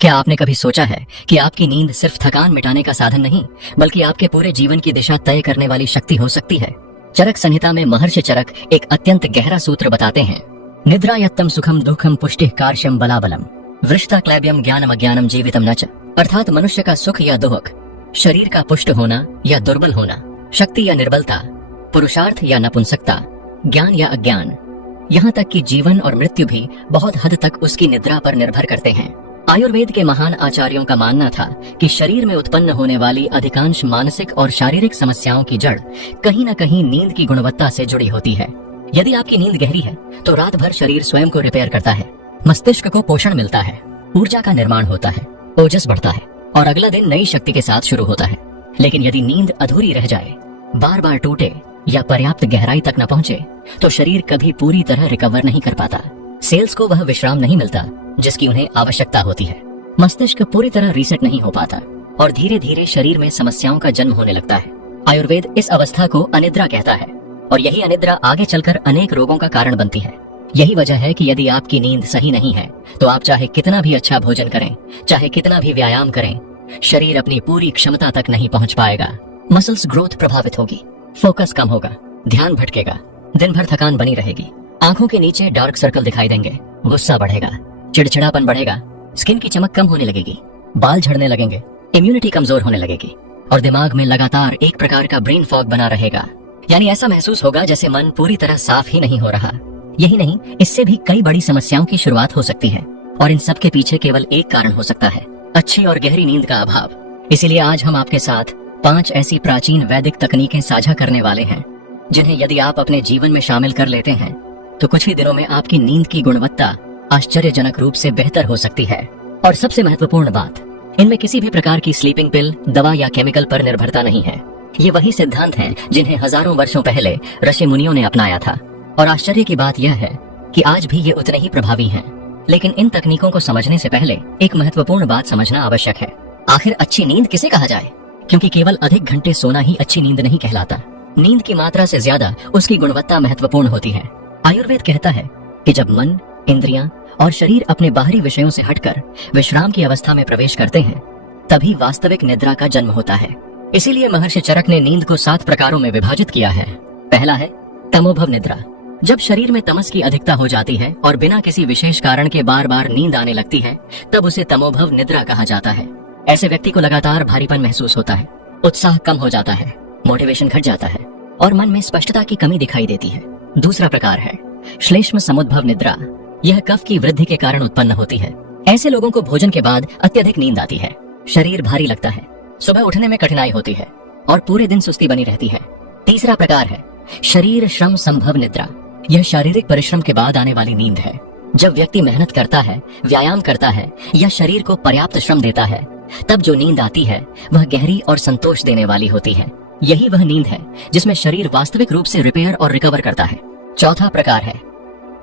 क्या आपने कभी सोचा है कि आपकी नींद सिर्फ थकान मिटाने का साधन नहीं, बल्कि आपके पूरे जीवन की दिशा तय करने वाली शक्ति हो सकती है। चरक संहिता में महर्षि चरक एक अत्यंत गहरा सूत्र बताते हैं। निद्रा यत्तम सुखम दुखम पुष्टिः कार्श्यम बलाबलम वृष्टा क्लैब्यम ज्ञानम अज्ञानम जीवितम नच। अर्थात मनुष्य का सुख या दुख, शरीर का पुष्ट होना या दुर्बल होना, शक्ति या निर्बलता, पुरुषार्थ या नपुंसकता, ज्ञान या अज्ञान, यहाँ तक कि जीवन और मृत्यु भी बहुत हद तक उसकी निद्रा पर निर्भर करते हैं। आयुर्वेद के महान आचार्यों का मानना था कि शरीर में उत्पन्न होने वाली अधिकांश मानसिक और शारीरिक समस्याओं की जड़ कहीं न कहीं नींद की गुणवत्ता से जुड़ी होती है। यदि आपकी नींद गहरी है तो रात भर शरीर स्वयं को रिपेयर करता है, मस्तिष्क को पोषण मिलता है, ऊर्जा का निर्माण होता है, ओजस बढ़ता है और अगला दिन नई शक्ति के साथ शुरू होता है। लेकिन यदि नींद अधूरी रह जाए, बार बार टूटे या पर्याप्त गहराई तक न पहुंचे तो शरीर कभी पूरी तरह रिकवर नहीं कर पाता। सेल्स को वह विश्राम नहीं मिलता जिसकी उन्हें आवश्यकता होती है। मस्तिष्क पूरी तरह रीसेट नहीं हो पाता और धीरे धीरे शरीर में समस्याओं का जन्म होने लगता है। आयुर्वेद इस अवस्था को अनिद्रा कहता है और यही अनिद्रा आगे चलकर अनेक रोगों का कारण बनती है। यही वजह है कि यदि आपकी नींद सही नहीं है तो आप चाहे कितना भी अच्छा भोजन करें, चाहे कितना भी व्यायाम करें, शरीर अपनी पूरी क्षमता तक नहीं पहुंच पाएगा। मसल्स ग्रोथ प्रभावित होगी, फोकस कम होगा, ध्यान भटकेगा, दिन भर थकान बनी रहेगी, आंखों के नीचे डार्क सर्कल दिखाई देंगे, गुस्सा बढ़ेगा, चिड़चिड़ापन बढ़ेगा, स्किन की चमक कम होने लगेगी, बाल झड़ने लगेंगे, इम्यूनिटी कमजोर होने लगेगी और दिमाग में लगातार एक प्रकार का ब्रेन फॉग बना रहेगा। यानी ऐसा महसूस होगा जैसे मन पूरी तरह साफ ही नहीं हो रहा। यही नहीं, इससे भी कई बड़ी समस्याओं की शुरुआत हो सकती है और इन सब के पीछे केवल एक कारण हो सकता है, अच्छी और गहरी नींद का अभाव। इसीलिए आज हम आपके साथ 5 ऐसी प्राचीन वैदिक तकनीकें साझा करने वाले हैं जिन्हें यदि आप अपने जीवन में शामिल कर लेते हैं तो कुछ ही दिनों में आपकी नींद की गुणवत्ता आश्चर्यजनक रूप से बेहतर हो सकती है। और सबसे महत्वपूर्ण बात, इनमें किसी भी प्रकार की स्लीपिंग पिल, दवा या केमिकल पर निर्भरता नहीं है। ये वही सिद्धांत हैं जिन्हें हजारों वर्षों पहले ऋषि मुनियों ने अपनाया था और आश्चर्य की बात यह है कि आज भी ये उतने ही प्रभावी हैं। लेकिन इन तकनीकों को समझने से पहले एक महत्वपूर्ण बात समझना आवश्यक है। आखिर अच्छी नींद किसे कहा जाए? क्योंकि केवल अधिक घंटे सोना ही अच्छी नींद नहीं कहलाता। नींद की मात्रा से ज्यादा उसकी गुणवत्ता महत्वपूर्ण होती है। आयुर्वेद कहता है कि जब मन, इंद्रियां और शरीर अपने बाहरी विषयों से हटकर विश्राम की अवस्था में प्रवेश करते हैं तभी वास्तविक निद्रा का जन्म होता है। इसीलिए महर्षि चरक ने नींद को 7 प्रकारों में विभाजित किया है। पहला है तमोभव निद्रा। जब शरीर में तमस की अधिकता हो जाती है और बिना किसी विशेष कारण के बार बार नींद आने लगती है तब उसे तमोभव निद्रा कहा जाता है। ऐसे व्यक्ति को लगातार भारीपन महसूस होता है, उत्साह कम हो जाता है, मोटिवेशन घट जाता है और मन में स्पष्टता की कमी दिखाई देती है। दूसरा प्रकार है श्लेष्म समुद्भव निद्रा। यह कफ की वृद्धि के कारण उत्पन्न होती है। ऐसे लोगों को भोजन के बाद अत्यधिक नींद आती है, शरीर भारी लगता है, सुबह उठने में कठिनाई होती है और पूरे दिन सुस्ती बनी रहती है। तीसरा प्रकार है शरीर श्रम संभव निद्रा। यह शारीरिक परिश्रम के बाद आने वाली नींद है। जब व्यक्ति मेहनत करता है, व्यायाम करता है या शरीर को पर्याप्त श्रम देता है तब जो नींद आती है वह गहरी और संतोष देने वाली होती है। यही वह नींद है जिसमें शरीर वास्तविक रूप से रिपेयर और रिकवर करता है। चौथा प्रकार है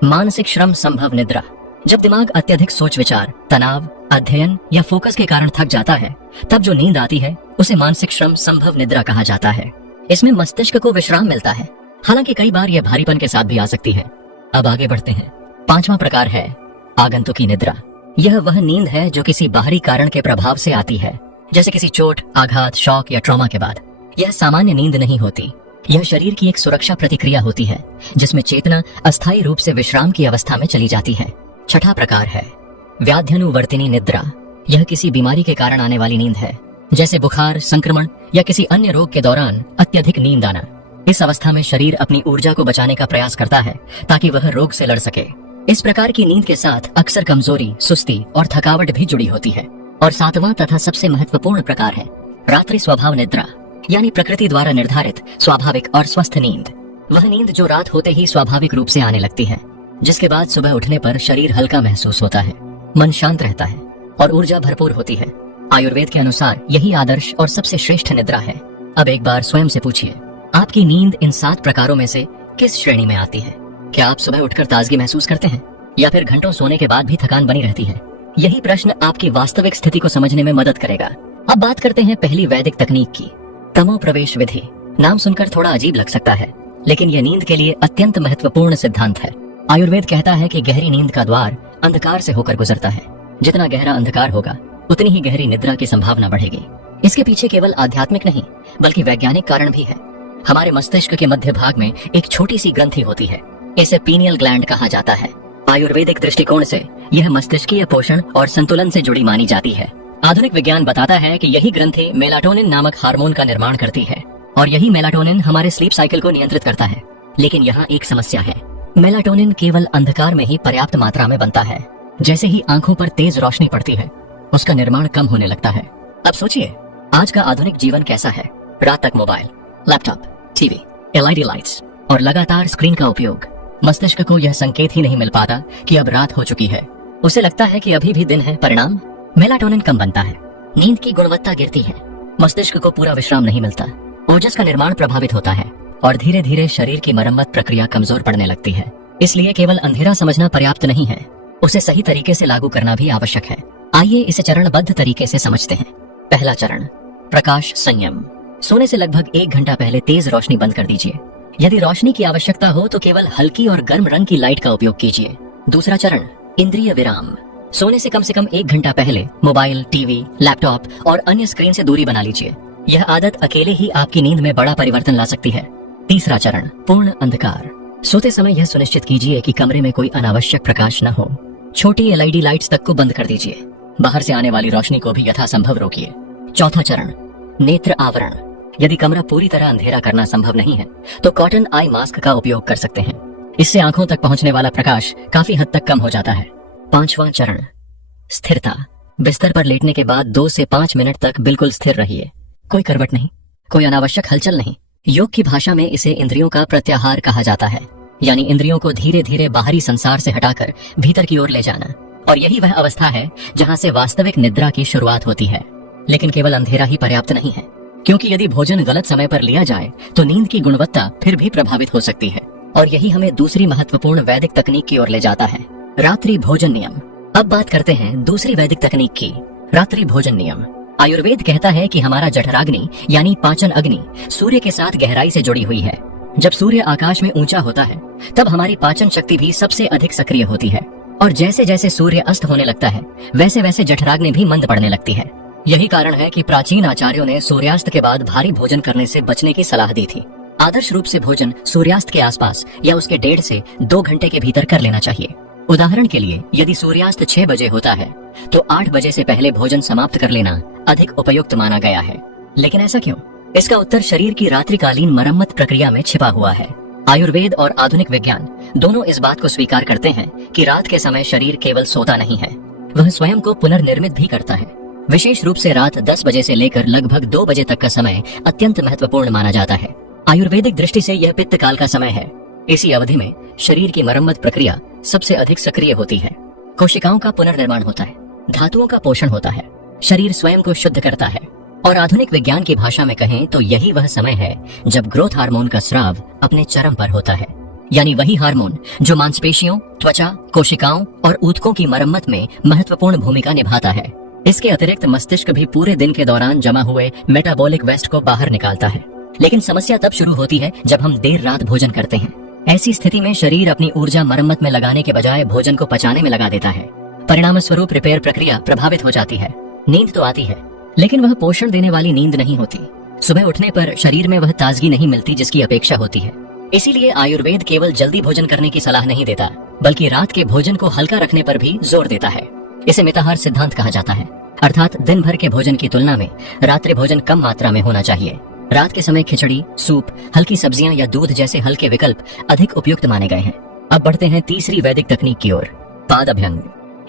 मानसिक श्रम संभव निद्रा। जब दिमाग अत्यधिक सोच विचार, तनाव, अध्ययन या फोकस के कारण थक जाता है तब जो नींद आती है उसे मानसिक श्रम संभव निद्रा कहा जाता है। इसमें मस्तिष्क को विश्राम मिलता है, हालांकि कई बार यह भारीपन के साथ भी आ सकती है। अब आगे बढ़ते हैं। 5वां प्रकार है आगंतुकी निद्रा। यह वह नींद है जो किसी बाहरी कारण के प्रभाव से आती है, जैसे किसी चोट, आघात, शॉक या ट्रॉमा के बाद। यह सामान्य नींद नहीं होती, यह शरीर की एक सुरक्षा प्रतिक्रिया होती है जिसमें चेतना अस्थायी रूप से विश्राम की अवस्था में चली जाती है। 6ठा प्रकार है व्याध्यनुवर्तिनी निद्रा। यह किसी बीमारी के कारण आने वाली नींद है, जैसे बुखार, संक्रमण या किसी अन्य रोग के दौरान अत्यधिक नींद आना। इस अवस्था में शरीर अपनी ऊर्जा को बचाने का प्रयास करता है ताकि वह रोग से लड़ सके। इस प्रकार की नींद के साथ अक्सर कमजोरी, सुस्ती और थकावट भी जुड़ी होती है। और 7वां तथा सबसे महत्वपूर्ण प्रकार है रात्रि स्वभाव निद्रा, यानी प्रकृति द्वारा निर्धारित स्वाभाविक और स्वस्थ नींद। वह नींद जो रात होते ही स्वाभाविक रूप से आने लगती है, जिसके बाद सुबह उठने पर शरीर हल्का महसूस होता है, मन शांत रहता है और ऊर्जा भरपूर होती है। आयुर्वेद के अनुसार यही आदर्श और सबसे श्रेष्ठ निद्रा है। अब एक बार स्वयं से पूछिए, आपकी नींद इन 7 प्रकारों में से किस श्रेणी में आती है? क्या आप सुबह उठकर ताजगी महसूस करते हैं या फिर घंटों सोने के बाद भी थकान बनी रहती है? यही प्रश्न आपकी वास्तविक स्थिति को समझने में मदद करेगा। अब बात करते हैं पहली वैदिक तकनीक की, तमो प्रवेश विधि। नाम सुनकर थोड़ा अजीब लग सकता है, लेकिन यह नींद के लिए अत्यंत महत्वपूर्ण सिद्धांत है। आयुर्वेद कहता है कि गहरी नींद का द्वार अंधकार से होकर गुजरता है। जितना गहरा अंधकार होगा उतनी ही गहरी निद्रा की संभावना बढ़ेगी। इसके पीछे केवल आध्यात्मिक नहीं बल्कि वैज्ञानिक कारण भी है। हमारे मस्तिष्क के मध्य भाग में एक छोटी सी ग्रंथि होती है, इसे पीनियल ग्लैंड कहा जाता है। आयुर्वेदिक दृष्टिकोण से यह मस्तिष्कीय पोषण और संतुलन से जुड़ी मानी जाती है। आधुनिक विज्ञान बताता है कि यही ग्रंथि मेलाटोनिन नामक हार्मोन का निर्माण करती है और यही मेलाटोनिन हमारे स्लीप साइकिल को नियंत्रित करता है। लेकिन यहाँ एक समस्या है, मेलाटोनिन केवल अंधकार में ही पर्याप्त मात्रा में बनता है। जैसे ही आंखों पर तेज रोशनी पड़ती है उसका निर्माण कम होने लगता है। अब सोचिए, आज का आधुनिक जीवन कैसा है। रात तक mobile, laptop, TV, LED lights और लगातार स्क्रीन का उपयोग। मस्तिष्क को यह संकेत ही नहीं मिल पाता कि अब रात हो चुकी है। उसे लगता है कि अभी भी दिन है। परिणाम, मेलाटोनिन कम बनता है, नींद की गुणवत्ता गिरती है, मस्तिष्क को पूरा विश्राम नहीं मिलता, ओजस का निर्माण प्रभावित होता है और धीरे धीरे शरीर की मरम्मत प्रक्रिया कमजोर पड़ने लगती है। इसलिए केवल अंधेरा समझना पर्याप्त नहीं है, उसे सही तरीके से लागू करना भी आवश्यक है। आइए इसे चरणबद्ध तरीके से समझते हैं। पहला चरण, प्रकाश संयम। सोने से लगभग 1 घंटा पहले तेज रोशनी बंद कर दीजिए। यदि रोशनी की आवश्यकता हो तो केवल हल्की और गर्म रंग की लाइट का उपयोग कीजिए। दूसरा चरण, इंद्रिय विराम। सोने से कम 1 घंटा पहले मोबाइल, टीवी, लैपटॉप और अन्य स्क्रीन से दूरी बना लीजिए। यह आदत अकेले ही आपकी नींद में बड़ा परिवर्तन ला सकती है। तीसरा चरण, पूर्ण अंधकार। सोते समय यह सुनिश्चित कीजिए कि कमरे में कोई अनावश्यक प्रकाश न हो। छोटी एलईडी लाइट्स तक को बंद कर दीजिए। बाहर से आने वाली रोशनी को भी यथासंभव रोकिए। चौथा चरण, नेत्र आवरण। यदि कमरा पूरी तरह अंधेरा करना संभव नहीं है तो कॉटन आई मास्क का उपयोग कर सकते हैं। इससे आंखों तक पहुंचने वाला प्रकाश काफी हद तक कम हो जाता है। पांचवां चरण, स्थिरता। बिस्तर पर लेटने के बाद 2 से 5 मिनट तक बिल्कुल स्थिर रहिए। कोई करवट नहीं, कोई अनावश्यक हलचल नहीं। योग की भाषा में इसे इंद्रियों का प्रत्याहार कहा जाता है, यानी इंद्रियों को धीरे धीरे बाहरी संसार से हटाकर भीतर की ओर ले जाना। और यही वह अवस्था है जहां से वास्तविक निद्रा की शुरुआत होती है। लेकिन केवल अंधेरा ही पर्याप्त नहीं है, क्योंकि यदि भोजन गलत समय पर लिया जाए तो नींद की गुणवत्ता फिर भी प्रभावित हो सकती है। और यही हमें दूसरी महत्वपूर्ण वैदिक तकनीक की ओर ले जाता है, रात्रि भोजन नियम। अब बात करते हैं दूसरी वैदिक तकनीक की, रात्रि भोजन नियम। आयुर्वेद कहता है कि हमारा जठराग्नि यानी पाचन अग्नि सूर्य के साथ गहराई से जुड़ी हुई है। जब सूर्य आकाश में ऊंचा होता है तब हमारी पाचन शक्ति भी सबसे अधिक सक्रिय होती है। और जैसे जैसे सूर्य अस्त होने लगता है वैसे वैसे जठराग्नि भी मंद पड़ने लगती है। यही कारण है कि प्राचीन आचार्यों ने सूर्यास्त के बाद भारी भोजन करने से बचने की सलाह दी थी। आदर्श रूप से भोजन सूर्यास्त के आसपास या उसके 1.5 से 2 घंटे के भीतर कर लेना चाहिए। उदाहरण के लिए, यदि सूर्यास्त 6 बजे होता है तो 8 बजे से पहले भोजन समाप्त कर लेना अधिक उपयुक्त माना गया है। लेकिन ऐसा क्यों? इसका उत्तर शरीर की रात्रिकालीन मरम्मत प्रक्रिया में छिपा हुआ है। आयुर्वेद और आधुनिक विज्ञान दोनों इस बात को स्वीकार करते हैं कि रात के समय शरीर केवल सोता नहीं है, वह स्वयं को पुनर्निर्मित भी करता है। विशेष रूप से रात 10 बजे से लेकर लगभग 2 बजे तक का समय अत्यंत महत्वपूर्ण माना जाता है। आयुर्वेदिक दृष्टि से यह पित्त काल का समय है। इसी अवधि में शरीर की मरम्मत प्रक्रिया सबसे अधिक सक्रिय होती है। कोशिकाओं का पुनर्निर्माण होता है, धातुओं का पोषण होता है, शरीर स्वयं को शुद्ध करता है। और आधुनिक विज्ञान की भाषा में कहें तो यही वह समय है जब ग्रोथ हार्मोन का स्राव अपने चरम पर होता है, यानी वही हार्मोन जो मांसपेशियों, त्वचा, कोशिकाओं और ऊतकों की मरम्मत में महत्वपूर्ण भूमिका निभाता है। इसके अतिरिक्त मस्तिष्क भी पूरे दिन के दौरान जमा हुए मेटाबॉलिक वेस्ट को बाहर निकालता है। लेकिन समस्या तब शुरू होती है जब हम देर रात भोजन करते हैं। ऐसी स्थिति में शरीर अपनी ऊर्जा मरम्मत में लगाने के बजाय भोजन को पचाने में लगा देता है। परिणाम स्वरूप रिपेयर प्रक्रिया प्रभावित हो जाती है। नींद तो आती है लेकिन वह पोषण देने वाली नींद नहीं होती। सुबह उठने पर शरीर में वह ताजगी नहीं मिलती जिसकी अपेक्षा होती है। इसीलिए आयुर्वेद केवल जल्दी भोजन करने की सलाह नहीं देता, बल्कि रात के भोजन को हल्का रखने पर भी जोर देता है। इसे मिताहार सिद्धांत कहा जाता है, अर्थात दिन भर के भोजन की तुलना में रात्रि भोजन कम मात्रा में होना चाहिए। रात के समय खिचड़ी, सूप, हल्की सब्जियां या दूध जैसे हल्के विकल्प अधिक उपयुक्त माने गए हैं। अब बढ़ते हैं तीसरी वैदिक तकनीक की ओर, पाद अभ्यंग,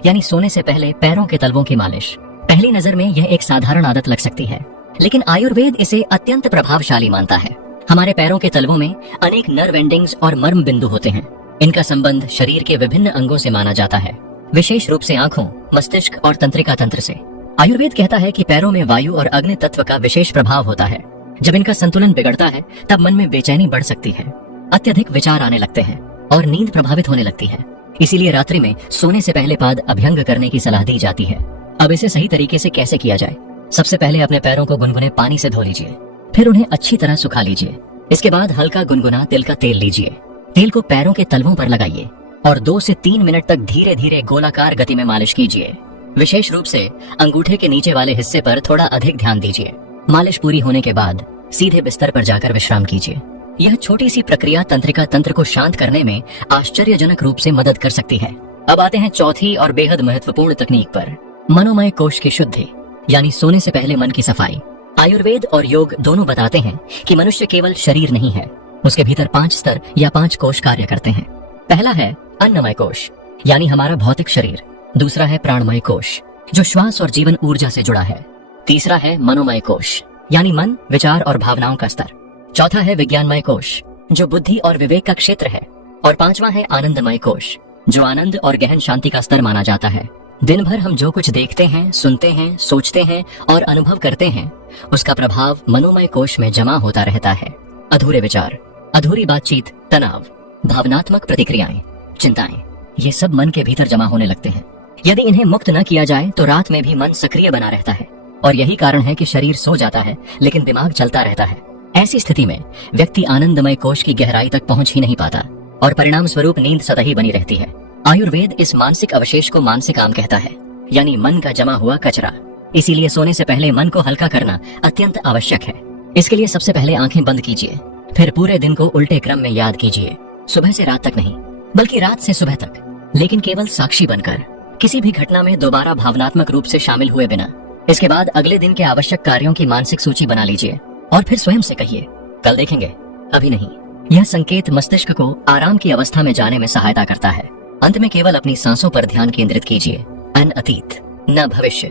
यानी सोने से पहले पैरों के तलवों की मालिश। पहली नजर में यह एक साधारण आदत लग सकती है, लेकिन आयुर्वेद इसे अत्यंत प्रभावशाली मानता है। हमारे पैरों के तलवों में अनेक नर्व एंडिंग्स और मर्म बिंदु होते हैं। इनका संबंध शरीर के विभिन्न अंगों से माना जाता है, विशेष रूप से आंखों, मस्तिष्क और तंत्रिका तंत्र से। आयुर्वेद कहता है कि पैरों में वायु और अग्नि तत्व का विशेष प्रभाव होता है। जब इनका संतुलन बिगड़ता है तब मन में बेचैनी बढ़ सकती है, अत्यधिक विचार आने लगते हैं और नींद प्रभावित होने लगती है। इसीलिए रात्रि में सोने से पहले पाद अभ्यंग करने की सलाह दी जाती है। अब इसे सही तरीके से कैसे किया जाए? सबसे पहले अपने पैरों को गुनगुने पानी से धो लीजिए, फिर उन्हें अच्छी तरह सुखा लीजिए। इसके बाद हल्का गुनगुना तिल का तेल लीजिए। तेल को पैरों के तलवों पर लगाइए और 2 से 3 मिनट तक धीरे धीरे गोलाकार गति में मालिश कीजिए। विशेष रूप से अंगूठे के नीचे वाले हिस्से पर थोड़ा अधिक ध्यान दीजिए। मालिश पूरी होने के बाद सीधे बिस्तर पर जाकर विश्राम कीजिए। यह छोटी सी प्रक्रिया तंत्रिका तंत्र को शांत करने में आश्चर्यजनक रूप से मदद कर सकती है। अब आते हैं चौथी और बेहद महत्वपूर्ण तकनीक पर, मनोमय कोश की शुद्धि, यानी सोने से पहले मन की सफाई। आयुर्वेद और योग दोनों बताते हैं कि मनुष्य केवल शरीर नहीं है, उसके भीतर 5 स्तर या 5 कोश कार्य करते हैं। पहला है अन्नमय कोश, यानी हमारा भौतिक शरीर। दूसरा है प्राणमय कोश, जो श्वास और जीवन ऊर्जा से जुड़ा है। तीसरा है मनोमय कोश, यानी मन, विचार और भावनाओं का स्तर। चौथा है विज्ञानमय कोश, जो बुद्धि और विवेक का क्षेत्र है। और पांचवा है आनंदमय कोश, जो आनंद और गहन शांति का स्तर माना जाता है। दिन भर हम जो कुछ देखते हैं, सुनते हैं, सोचते हैं और अनुभव करते हैं, उसका प्रभाव मनोमय कोश में जमा होता रहता है। अधूरे विचार, अधूरी बातचीत, तनाव, भावनात्मक प्रतिक्रियाएं, चिंताएं, ये सब मन के भीतर जमा होने लगते हैं। यदि इन्हें मुक्त न किया जाए तो रात में भी मन सक्रिय बना रहता है, और यही कारण है कि शरीर सो जाता है लेकिन दिमाग चलता रहता है। ऐसी स्थिति में व्यक्ति आनंदमय कोश की गहराई तक पहुंच ही नहीं पाता और परिणाम स्वरूप नींद सतही बनी रहती है। आयुर्वेद इस मानसिक अवशेष को मानसिक आम कहता है, यानी मन का जमा हुआ कचरा। इसीलिए सोने से पहले मन को हल्का करना अत्यंत आवश्यक है। इसके लिए सबसे पहले आंखें बंद कीजिए, फिर पूरे दिन को उल्टे क्रम में याद कीजिए। सुबह से रात तक नहीं, बल्कि रात से सुबह तक, लेकिन केवल साक्षी बनकर, किसी भी घटना में दोबारा भावनात्मक रूप से शामिल हुए बिना। इसके बाद अगले दिन के आवश्यक कार्यों की मानसिक सूची बना लीजिए और फिर स्वयं से कहिए, कल देखेंगे, अभी नहीं। यह संकेत मस्तिष्क को आराम की अवस्था में जाने में सहायता करता है। अंत में केवल अपनी सांसों पर ध्यान केंद्रित कीजिए, न अतीत न भविष्य।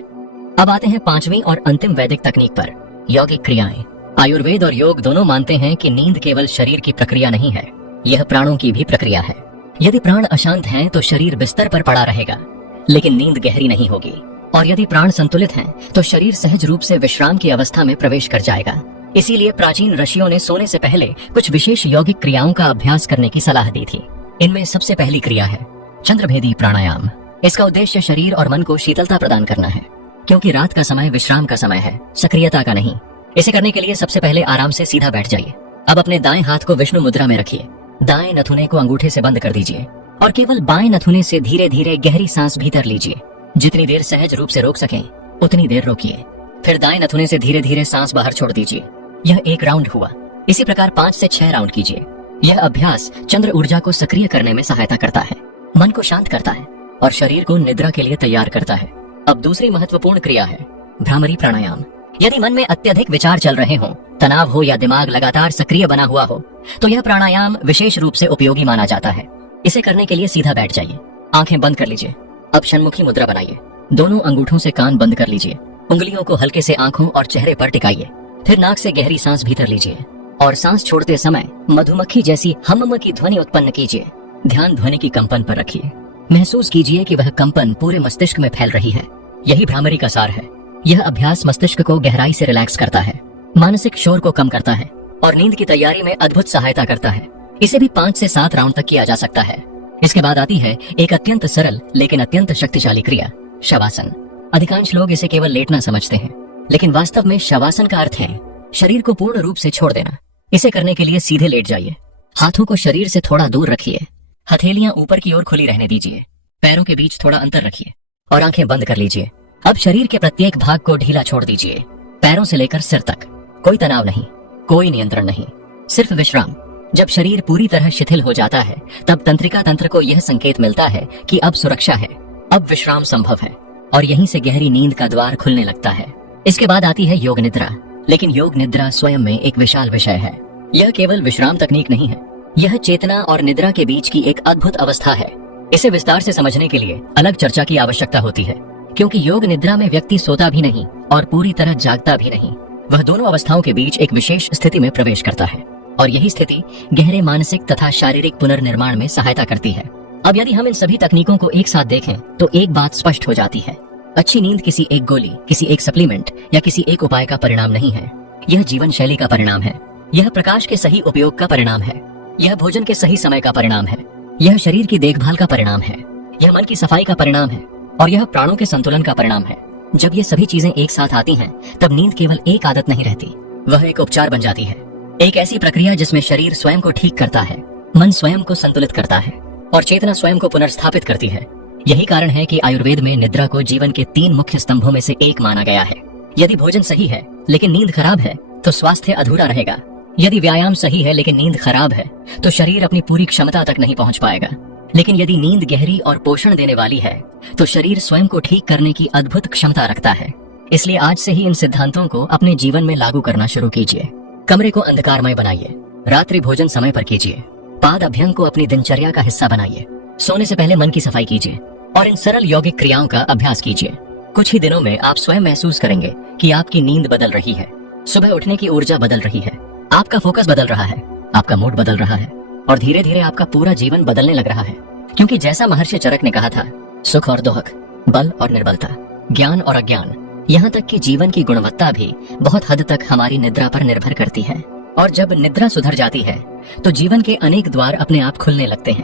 अब आते हैं पांचवी और अंतिम वैदिक तकनीक पर, यौगिक क्रियाएं। आयुर्वेद और योग दोनों मानते हैं कि नींद केवल शरीर की प्रक्रिया नहीं है, यह प्राणों की भी प्रक्रिया है। यदि प्राण अशांत हैं तो शरीर बिस्तर पर पड़ा रहेगा, लेकिन नींद गहरी नहीं होगी। और यदि प्राण संतुलित हैं तो शरीर सहज रूप से विश्राम की अवस्था में प्रवेश कर जाएगा। इसीलिए प्राचीन ऋषियों ने सोने से पहले कुछ विशेष यौगिक क्रियाओं का अभ्यास करने की सलाह दी थी। इनमें सबसे पहली क्रिया है चंद्रभेदी प्राणायाम। इसका उद्देश्य शरीर और मन को शीतलता प्रदान करना है, क्योंकि रात का समय विश्राम का समय है, सक्रियता का नहीं। इसे करने के लिए सबसे पहले आराम से सीधा बैठ जाइए। अब अपने दाएं हाथ को विष्णु मुद्रा में रखिए, दाएं नथुने को अंगूठे से बंद कर दीजिए और केवल बाएं नथुने से धीरे धीरे गहरी सांस भीतर लीजिए। जितनी देर सहज रूप से रोक सकें उतनी देर रोकिए। फिर दाएं नथुने से धीरे धीरे सांस बाहर छोड़ दीजिए। यह 1 राउंड हुआ। इसी प्रकार 5 से 6 राउंड कीजिए। यह अभ्यास चंद्र ऊर्जा को सक्रिय करने में सहायता करता है, मन को शांत करता है और शरीर को निद्रा के लिए तैयार करता है। अब दूसरी महत्वपूर्ण क्रिया है भ्रामरी प्राणायाम। यदि मन में अत्यधिक विचार चल रहे हों, तनाव हो या दिमाग लगातार सक्रिय बना हुआ हो, तो यह प्राणायाम विशेष रूप से उपयोगी माना जाता है। इसे करने के लिए सीधा बैठ जाइए, आंखें बंद कर लीजिए। अब षण्मुखी मुद्रा बनाइए, दोनों अंगूठों से कान बंद कर लीजिए, उंगलियों को हल्के से आंखों और चेहरे पर टिकाइए। फिर नाक से गहरी सांस भीतर लीजिए और सांस छोड़ते समय मधुमक्खी जैसी हम की ध्वनि उत्पन्न कीजिए। ध्यान ध्वनि की कंपन पर रखिए। महसूस कीजिए कि वह कंपन पूरे मस्तिष्क में फैल रही है। यही भ्रामरी का सार है। यह अभ्यास मस्तिष्क को गहराई से रिलैक्स करता है, मानसिक शोर को कम करता है और नींद की तैयारी में अद्भुत सहायता करता है। इसे भी 5 से 7 राउंड तक किया जा सकता है। इसके बाद आती है एक अत्यंत सरल लेकिन अत्यंत शक्तिशाली क्रिया, शवासन। अधिकांश लोग इसे केवल लेटना समझते हैं, लेकिन वास्तव में शवासन का अर्थ है शरीर को पूर्ण रूप से छोड़ देना। इसे करने के लिए सीधे लेट जाइए, हाथों को शरीर से थोड़ा दूर रखिए, हथेलियां ऊपर की ओर खुली रहने दीजिए, पैरों के बीच थोड़ा अंतर रखिए और आंखें बंद कर लीजिए। अब शरीर के प्रत्येक भाग को ढीला छोड़ दीजिए, पैरों से लेकर सिर तक। कोई तनाव नहीं, कोई नियंत्रण नहीं, सिर्फ विश्राम। जब शरीर पूरी तरह शिथिल हो जाता है तब तंत्रिका तंत्र को यह संकेत मिलता है कि अब सुरक्षा है, अब विश्राम संभव है और यहीं से गहरी नींद का द्वार खुलने लगता है। इसके बाद आती है योग निद्रा। लेकिन योग निद्रा स्वयं में एक विशाल विषय है। यह केवल विश्राम तकनीक नहीं है, यह चेतना और निद्रा के बीच की एक अद्भुत अवस्था है। इसे विस्तार से समझने के लिए अलग चर्चा की आवश्यकता होती है, क्योंकि योग निद्रा में व्यक्ति सोता भी नहीं और पूरी तरह जागता भी नहीं। वह दोनों अवस्थाओं के बीच एक विशेष स्थिति में प्रवेश करता है और यही स्थिति गहरे मानसिक तथा शारीरिक पुनर्निर्माण में सहायता करती है। अब यदि हम इन सभी तकनीकों को एक साथ देखें तो एक बात स्पष्ट हो जाती है, अच्छी नींद किसी एक गोली, किसी एक सप्लीमेंट या किसी एक उपाय का परिणाम नहीं है। यह जीवन शैली का परिणाम है, यह प्रकाश के सही उपयोग का परिणाम है, यह भोजन के सही समय का परिणाम है, यह शरीर की देखभाल का परिणाम है, यह मन की सफाई का परिणाम है और यह प्राणों के संतुलन का परिणाम है। जब ये सभी चीजें एक साथ आती हैं, तब नींद केवल एक आदत नहीं रहती, वह एक उपचार बन जाती है। एक ऐसी प्रक्रिया जिसमें शरीर स्वयं को ठीक करता है, मन स्वयं को संतुलित करता है और चेतना स्वयं को पुनर्स्थापित करती है। यही कारण है कि आयुर्वेद में निद्रा को जीवन के 3 मुख्य स्तंभों में से एक माना गया है। यदि भोजन सही है लेकिन नींद खराब है तो स्वास्थ्य अधूरा रहेगा। यदि व्यायाम सही है लेकिन नींद खराब है तो शरीर अपनी पूरी क्षमता तक नहीं पहुंच पाएगा। लेकिन यदि नींद गहरी और पोषण देने वाली है तो शरीर स्वयं को ठीक करने की अद्भुत क्षमता रखता है। इसलिए आज से ही इन सिद्धांतों को अपने जीवन में लागू करना शुरू कीजिए। कमरे को अंधकारमय बनाइए। रात्रि भोजन समय पर कीजिए। पाद अभ्यंग को अपनी दिनचर्या का हिस्सा बनाइए। सोने से पहले मन की सफाई कीजिए और इन सरल यौगिक क्रियाओं का अभ्यास कीजिए। कुछ ही दिनों में आप स्वयं महसूस करेंगे कि आपकी नींद बदल रही है, सुबह उठने की ऊर्जा बदल रही है, आपका फोकस बदल रहा है, आपका मूड बदल रहा है और धीरे धीरे आपका पूरा जीवन बदलने लग रहा है। क्योंकि जैसा महर्षि चरक ने कहा था, सुख और दुख, बल और निर्बलता, ज्ञान और अज्ञान, यहाँ तक कि जीवन की गुणवत्ता भी बहुत हद तक हमारी निद्रा पर निर्भर करती है। और जब निद्रा सुधर जाती है तो जीवन के अनेक द्वार अपने आप खुलने लगते हैं।